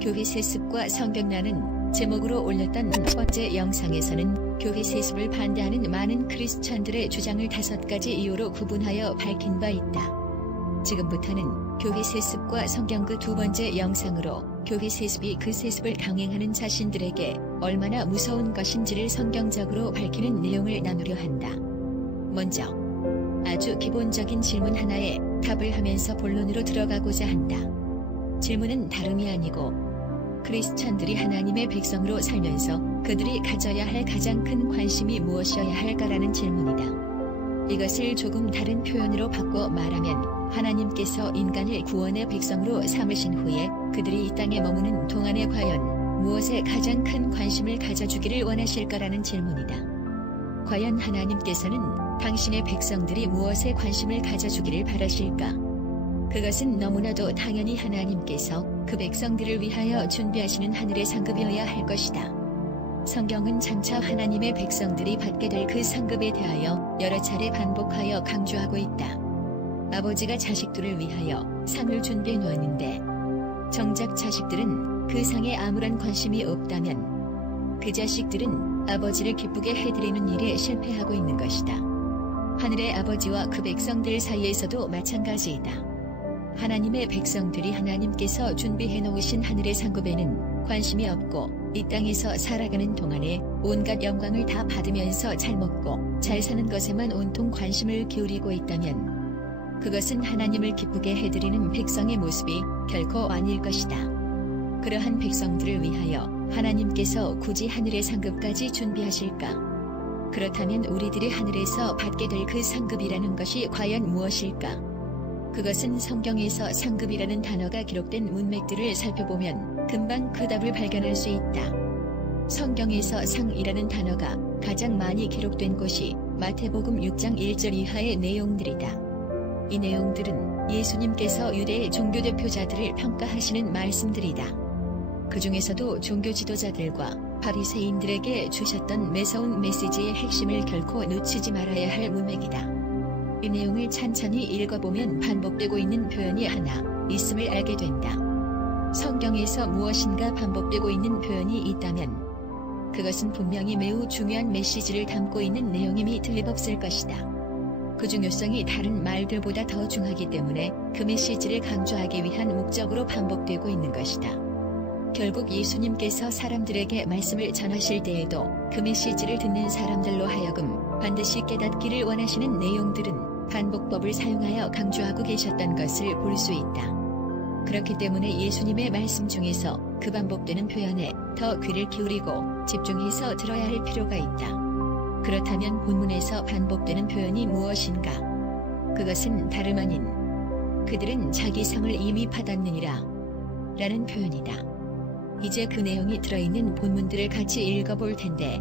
교회 세습과 성경라는 제목으로 올렸던 첫 번째 영상에서는 교회 세습을 반대하는 많은 크리스천들의 주장을 5가지 이유로 구분하여 밝힌 바 있다. 지금부터는 교회 세습과 성경 그 두 번째 영상으로 교회 세습이 그 세습을 강행하는 자신들에게 얼마나 무서운 것인지를 성경적으로 밝히는 내용을 나누려 한다. 먼저 아주 기본적인 질문 하나에 답을 하면서 본론으로 들어가고자 한다. 질문은 다름이 아니고 크리스천들이 하나님의 백성으로 살면서 그들이 가져야 할 가장 큰 관심이 무엇이어야 할까라는 질문이다. 이것을 조금 다른 표현으로 바꿔 말하면 하나님께서 인간을 구원의 백성으로 삼으신 후에 그들이 이 땅에 머무는 동안에 과연 무엇에 가장 큰 관심을 가져주기를 원하실까라는 질문이다. 과연 하나님께서는 당신의 백성들이 무엇에 관심을 가져주기를 바라실까? 그것은 너무나도 당연히 하나님께서 그 백성들을 위하여 준비하시는 하늘의 상급이어야 할 것이다. 성경은 장차 하나님의 백성들이 받게 될 그 상급에 대하여 여러 차례 반복하여 강조하고 있다. 아버지가 자식들을 위하여 상을 준비해 놓았는데 정작 자식들은 그 상에 아무런 관심이 없다면 그 자식들은 아버지를 기쁘게 해드리는 일에 실패하고 있는 것이다. 하늘의 아버지와 그 백성들 사이에서도 마찬가지이다. 하나님의 백성들이 하나님께서 준비해 놓으신 하늘의 상급에는 관심이 없고 이 땅에서 살아가는 동안에 온갖 영광을 다 받으면서 잘 먹고 잘 사는 것에만 온통 관심을 기울이고 있다면 그것은 하나님을 기쁘게 해드리는 백성의 모습이 결코 아닐 것이다. 그러한 백성들을 위하여 하나님께서 굳이 하늘의 상급까지 준비하실까? 그렇다면 우리들이 하늘에서 받게 될 그 상급이라는 것이 과연 무엇일까? 그것은 성경에서 상급이라는 단어가 기록된 문맥들을 살펴보면 금방 그 답을 발견할 수 있다. 성경에서 상이라는 단어가 가장 많이 기록된 곳이 마태복음 6장 1절 이하의 내용들이다. 이 내용들은 예수님께서 유대의 종교 대표자들을 평가하시는 말씀들이다. 그 중에서도 종교 지도자들과 바리새인들에게 주셨던 매서운 메시지의 핵심을 결코 놓치지 말아야 할 문맥이다. 이 내용을 찬찬히 읽어보면 반복되고 있는 표현이 하나 있음을 알게 된다. 성경에서 무엇인가 반복되고 있는 표현이 있다면 그것은 분명히 매우 중요한 메시지를 담고 있는 내용임이 틀림없을 것이다. 그 중요성이 다른 말들보다 더 중하기 때문에 그 메시지를 강조하기 위한 목적으로 반복되고 있는 것이다. 결국 예수님께서 사람들에게 말씀을 전하실 때에도 그 메시지를 듣는 사람들로 하여금 반드시 깨닫기를 원하시는 내용들은 반복법을 사용하여 강조하고 계셨던 것을 볼 수 있다. 그렇기 때문에 예수님의 말씀 중에서 그 반복되는 표현에 더 귀를 기울이고 집중해서 들어야 할 필요가 있다. 그렇다면 본문에서 반복되는 표현이 무엇인가? 그것은 다름 아닌 그들은 자기 상을 이미 받았느니라 라는 표현이다. 이제 그 내용이 들어있는 본문들을 같이 읽어볼 텐데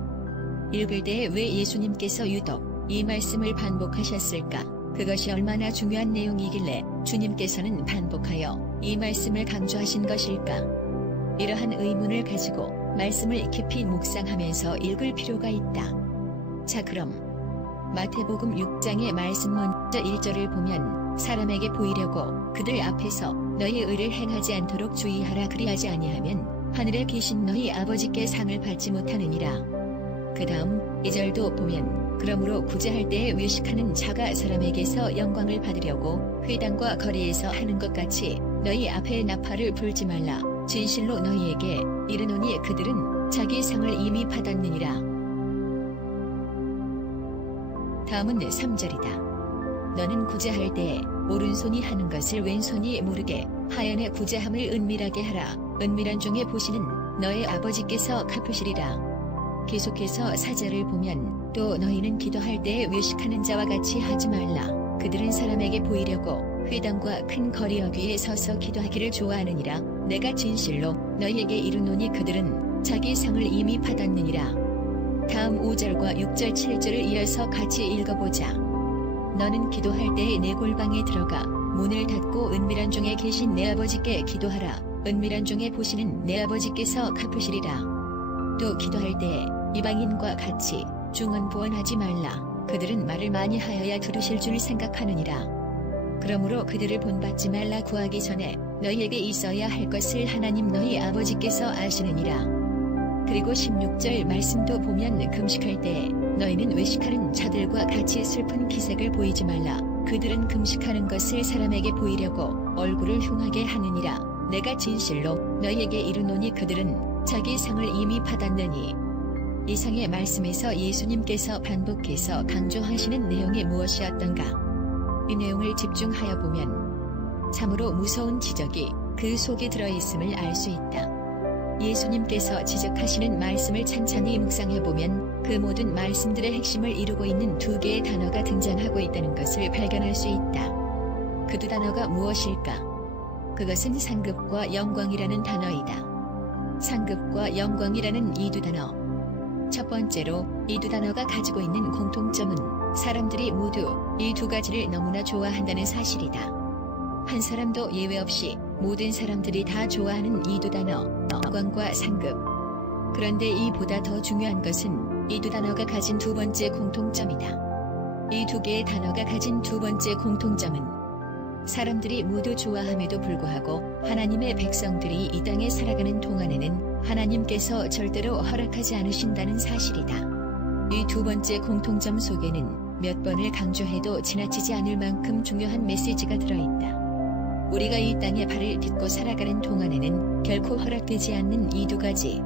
읽을 때에 왜 예수님께서 유독 이 말씀을 반복하셨을까? 그것이 얼마나 중요한 내용이길래 주님께서는 반복하여 이 말씀을 강조하신 것일까? 이러한 의문을 가지고 말씀을 깊이 묵상하면서 읽을 필요가 있다. 자, 그럼 마태복음 6장의 말씀 먼저 1절을 보면 사람에게 보이려고 그들 앞에서 너희 의를 행하지 않도록 주의하라. 그리하지 아니하면 하늘에 계신 너희 아버지께 상을 받지 못하느니라. 그 다음 2절도 보면 그러므로 구제할 때에 외식하는 자가 사람에게서 영광을 받으려고 회당과 거리에서 하는 것 같이 너희 앞에 나팔을 불지 말라. 진실로 너희에게 이르노니 그들은 자기 상을 이미 받았느니라. 다음은 3절이다. 너는 구제할 때에 오른손이 하는 것을 왼손이 모르게 하연의 구제함을 은밀하게 하라. 은밀한 중에 보시는 너의 아버지께서 갚으시리라. 계속해서 4절을 보면 또 너희는 기도할 때에 외식하는 자와 같이 하지 말라. 그들은 사람에게 보이려고 회당과 큰 거리 어귀에 서서 기도하기를 좋아하느니라. 내가 진실로 너희에게 이르노니 그들은 자기 상을 이미 받았느니라. 다음 5절과 6절 7절을 이어서 같이 읽어보자. 너는 기도할 때에 내 골방에 들어가 문을 닫고 은밀한 중에 계신 내 아버지께 기도하라. 은밀한 중에 보시는 내 아버지께서 갚으시리라. 또 기도할 때에 이방인과 같이 중언부언하지 말라. 그들은 말을 많이 하여야 들으실 줄 생각하느니라. 그러므로 그들을 본받지 말라. 구하기 전에 너희에게 있어야 할 것을 하나님 너희 아버지께서 아시느니라. 그리고 16절 말씀도 보면 금식할 때 너희는 외식하는 자들과 같이 슬픈 기색을 보이지 말라. 그들은 금식하는 것을 사람에게 보이려고 얼굴을 흉하게 하느니라. 내가 진실로 너희에게 이르노니 그들은 자기 상을 이미 받았느니. 이상의 말씀에서 예수님께서 반복해서 강조하시는 내용이 무엇이었던가? 이 내용을 집중하여 보면 참으로 무서운 지적이 그 속에 들어있음을 알 수 있다. 예수님께서 지적하시는 말씀을 찬찬히 묵상해보면 그 모든 말씀들의 핵심을 이루고 있는 두 개의 단어가 등장하고 있다는 것을 발견할 수 있다. 그 두 단어가 무엇일까? 그것은 상급과 영광이라는 단어이다. 상급과 영광이라는 이 두 단어. 첫 번째로 이 두 단어가 가지고 있는 공통점은 사람들이 모두 이 두 가지를 너무나 좋아한다는 사실이다. 한 사람도 예외 없이 모든 사람들이 다 좋아하는 이 두 단어, 영광과 상급. 그런데 이보다 더 중요한 것은 이 두 단어가 가진 두 번째 공통점이다. 이 두 개의 단어가 가진 두 번째 공통점은 사람들이 모두 좋아함에도 불구하고 하나님의 백성들이 이 땅에 살아가는 동안에는 하나님께서 절대로 허락하지 않으신다는 사실이다. 이 두 번째 공통점 속에는 몇 번을 강조해도 지나치지 않을 만큼 중요한 메시지가 들어있다. 우리가 이 땅에 발을 딛고 살아가는 동안에는 결코 허락되지 않는 이 두 가지,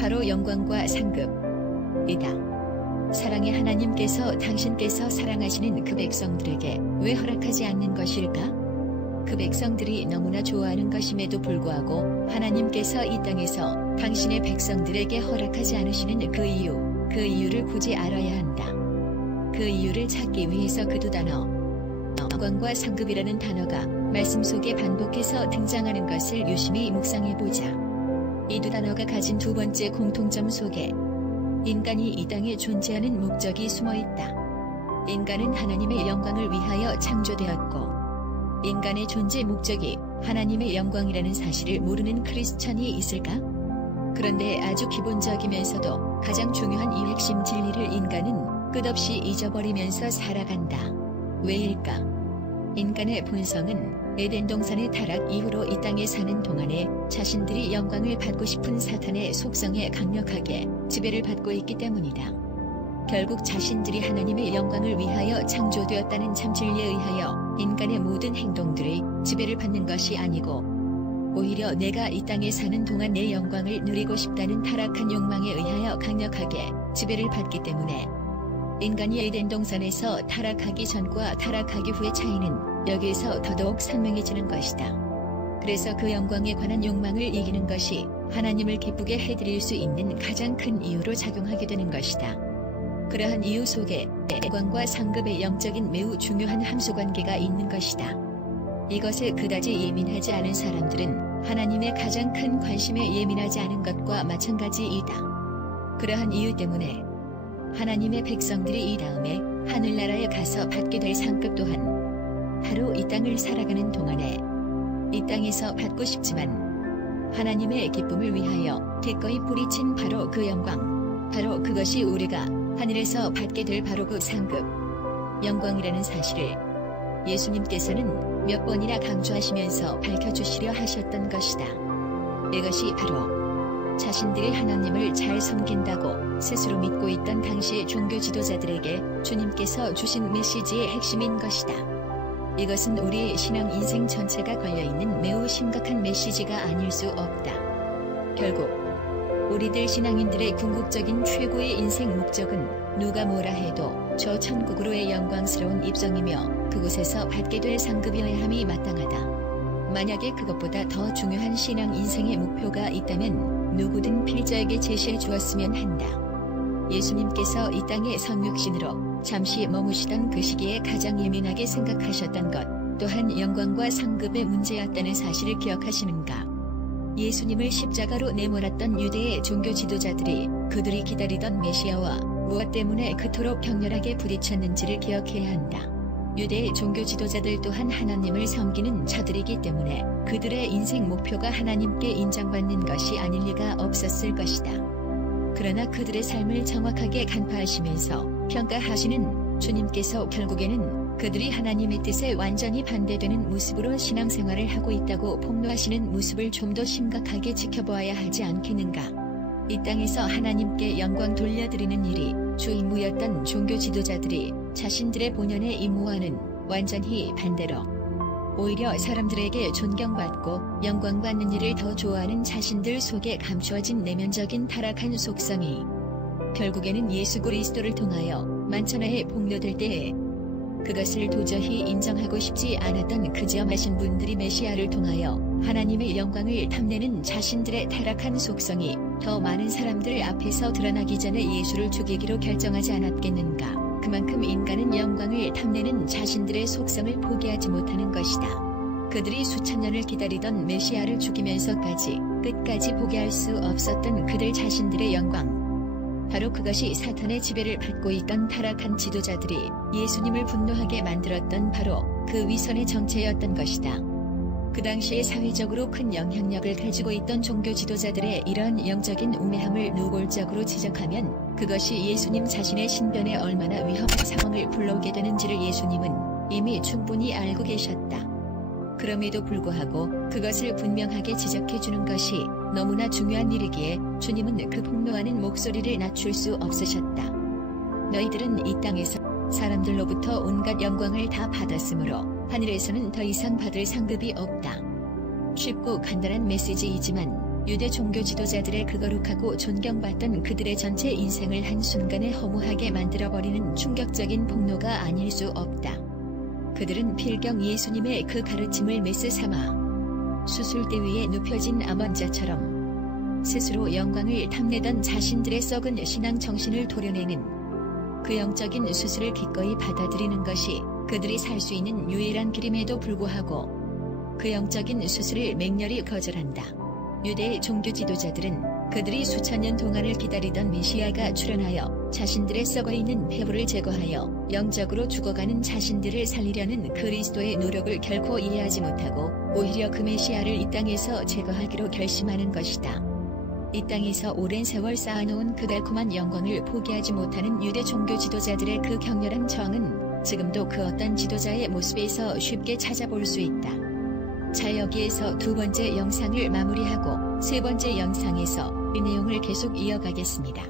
바로 영광과 상급이다. 사랑의 하나님께서 당신께서 사랑하시는 그 백성들에게 왜 허락하지 않는 것일까? 그 백성들이 너무나 좋아하는 것임에도 불구하고 하나님께서 이 땅에서 당신의 백성들에게 허락하지 않으시는 그 이유를 굳이 알아야 한다. 그 이유를 찾기 위해서 그 두 단어, 영광과 상급이라는 단어가 말씀 속에 반복해서 등장하는 것을 유심히 묵상해보자. 이 두 단어가 가진 두 번째 공통점 속에 인간이 이 땅에 존재하는 목적이 숨어있다. 인간은 하나님의 영광을 위하여 창조되었고 인간의 존재 목적이 하나님의 영광이라는 사실을 모르는 크리스찬이 있을까? 그런데 아주 기본적이면서도 가장 중요한 이 핵심 진리를 인간은 끝없이 잊어버리면서 살아간다. 왜일까? 인간의 본성은 에덴 동산의 타락 이후로 이 땅에 사는 동안에 자신들이 영광을 받고 싶은 사탄의 속성에 강력하게 지배를 받고 있기 때문이다. 결국 자신들이 하나님의 영광을 위하여 창조되었다는 참진리에 의하여 인간의 모든 행동들이 지배를 받는 것이 아니고 오히려 내가 이 땅에 사는 동안 내 영광을 누리고 싶다는 타락한 욕망에 의하여 강력하게 지배를 받기 때문에 인간이 에덴 동산에서 타락하기 전과 타락하기 후의 차이는 여기에서 더더욱 선명해지는 것이다. 그래서 그 영광에 관한 욕망을 이기는 것이 하나님을 기쁘게 해드릴 수 있는 가장 큰 이유로 작용하게 되는 것이다. 그러한 이유 속에 영광과 상급의 영적인 매우 중요한 함수관계가 있는 것이다. 이것에 그다지 예민하지 않은 사람들은 하나님의 가장 큰 관심에 예민하지 않은 것과 마찬가지이다. 그러한 이유 때문에 하나님의 백성들이 이 다음에 하늘나라에 가서 받게 될 상급 또한 바로 이 땅을 살아가는 동안에 이 땅에서 받고 싶지만 하나님의 기쁨을 위하여 기꺼이 뿌리친 바로 그 영광, 바로 그것이 우리가 하늘에서 받게 될 바로 그 상급, 영광이라는 사실을 예수님께서는 몇 번이나 강조하시면서 밝혀주시려 하셨던 것이다. 이것이 바로 자신들이 하나님을 잘 섬긴다고 스스로 믿고 있던 당시의 종교 지도자들에게 주님께서 주신 메시지의 핵심인 것이다. 이것은 우리의 신앙 인생 전체가 걸려있는 매우 심각한 메시지가 아닐 수 없다. 결국 우리들 신앙인들의 궁극적인 최고의 인생 목적은 누가 뭐라 해도 저 천국으로의 영광스러운 입성이며 그곳에서 받게 될 상급이어야 함이 마땅하다. 만약에 그것보다 더 중요한 신앙 인생의 목표가 있다면 누구든 필자에게 제시해 주었으면 한다. 예수님께서 이 땅의 성육신으로 잠시 머무시던 그 시기에 가장 예민하게 생각하셨던 것 또한 영광과 상급의 문제였다는 사실을 기억하시는가? 예수님을 십자가로 내몰았던 유대의 종교 지도자들이 그들이 기다리던 메시아와 무엇 때문에 그토록 격렬하게 부딪혔는지를 기억해야 한다. 유대의 종교 지도자들 또한 하나님을 섬기는 자들이기 때문에 그들의 인생 목표가 하나님께 인정받는 것이 아닐 리가 없었을 것이다. 그러나 그들의 삶을 정확하게 간파하시면서 평가하시는 주님께서 결국에는 그들이 하나님의 뜻에 완전히 반대되는 모습으로 신앙생활을 하고 있다고 폭로하시는 모습을 좀 더 심각하게 지켜보아야 하지 않겠는가. 이 땅에서 하나님께 영광 돌려드리는 일이 주 임무였던 종교 지도자들이 자신들의 본연의 임무와는 완전히 반대로 오히려 사람들에게 존경받고 영광받는 일을 더 좋아하는 자신들 속에 감추어진 내면적인 타락한 속성이 결국에는 예수 그리스도를 통하여 만천하에 폭로될 때에 그것을 도저히 인정하고 싶지 않았던 그 지엄하신 분들이 메시아를 통하여 하나님의 영광을 탐내는 자신들의 타락한 속성이 더 많은 사람들 앞에서 드러나기 전에 예수를 죽이기로 결정하지 않았겠는가. 그만큼 인간은 영광을 탐내는 자신들의 속성을 포기하지 못하는 것이다. 그들이 수천 년을 기다리던 메시아를 죽이면서까지 끝까지 포기할 수 없었던 그들 자신들의 영광. 바로 그것이 사탄의 지배를 받고 있던 타락한 지도자들이 예수님을 분노하게 만들었던 바로 그 위선의 정체였던 것이다. 그 당시에 사회적으로 큰 영향력을 가지고 있던 종교 지도자들의 이런 영적인 우매함을 노골적으로 지적하면 그것이 예수님 자신의 신변에 얼마나 위험한 상황을 불러오게 되는지를 예수님은 이미 충분히 알고 계셨다. 그럼에도 불구하고 그것을 분명하게 지적해주는 것이 너무나 중요한 일이기에 주님은 그 폭로하는 목소리를 낮출 수 없으셨다. 너희들은 이 땅에서 사람들로부터 온갖 영광을 다 받았으므로 하늘에서는 더 이상 받을 상급이 없다. 쉽고 간단한 메시지이지만 유대 종교 지도자들의 그 거룩하고 존경받던 그들의 전체 인생을 한순간에 허무하게 만들어버리는 충격적인 폭로가 아닐 수 없다. 그들은 필경 예수님의 그 가르침을 메스 삼아 수술대 위에 눕혀진 암환자처럼 스스로 영광을 탐내던 자신들의 썩은 신앙 정신을 도려내는 그 영적인 수술을 기꺼이 받아들이는 것이 그들이 살 수 있는 유일한 길임에도 불구하고 그 영적인 수술을 맹렬히 거절한다. 유대의 종교 지도자들은 그들이 수천 년 동안을 기다리던 메시아가 출현하여 자신들의 썩어있는 폐부를 제거하여 영적으로 죽어가는 자신들을 살리려는 그리스도의 노력을 결코 이해하지 못하고 오히려 그 메시아를 이 땅에서 제거하기로 결심하는 것이다. 이 땅에서 오랜 세월 쌓아놓은 그 달콤한 영광을 포기하지 못하는 유대 종교 지도자들의 그 격렬한 정은 지금도 그 어떤 지도자의 모습에서 쉽게 찾아볼 수 있다. 자, 여기에서 두 번째 영상을 마무리하고 세 번째 영상에서 이 내용을 계속 이어가겠습니다.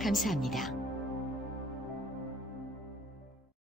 감사합니다.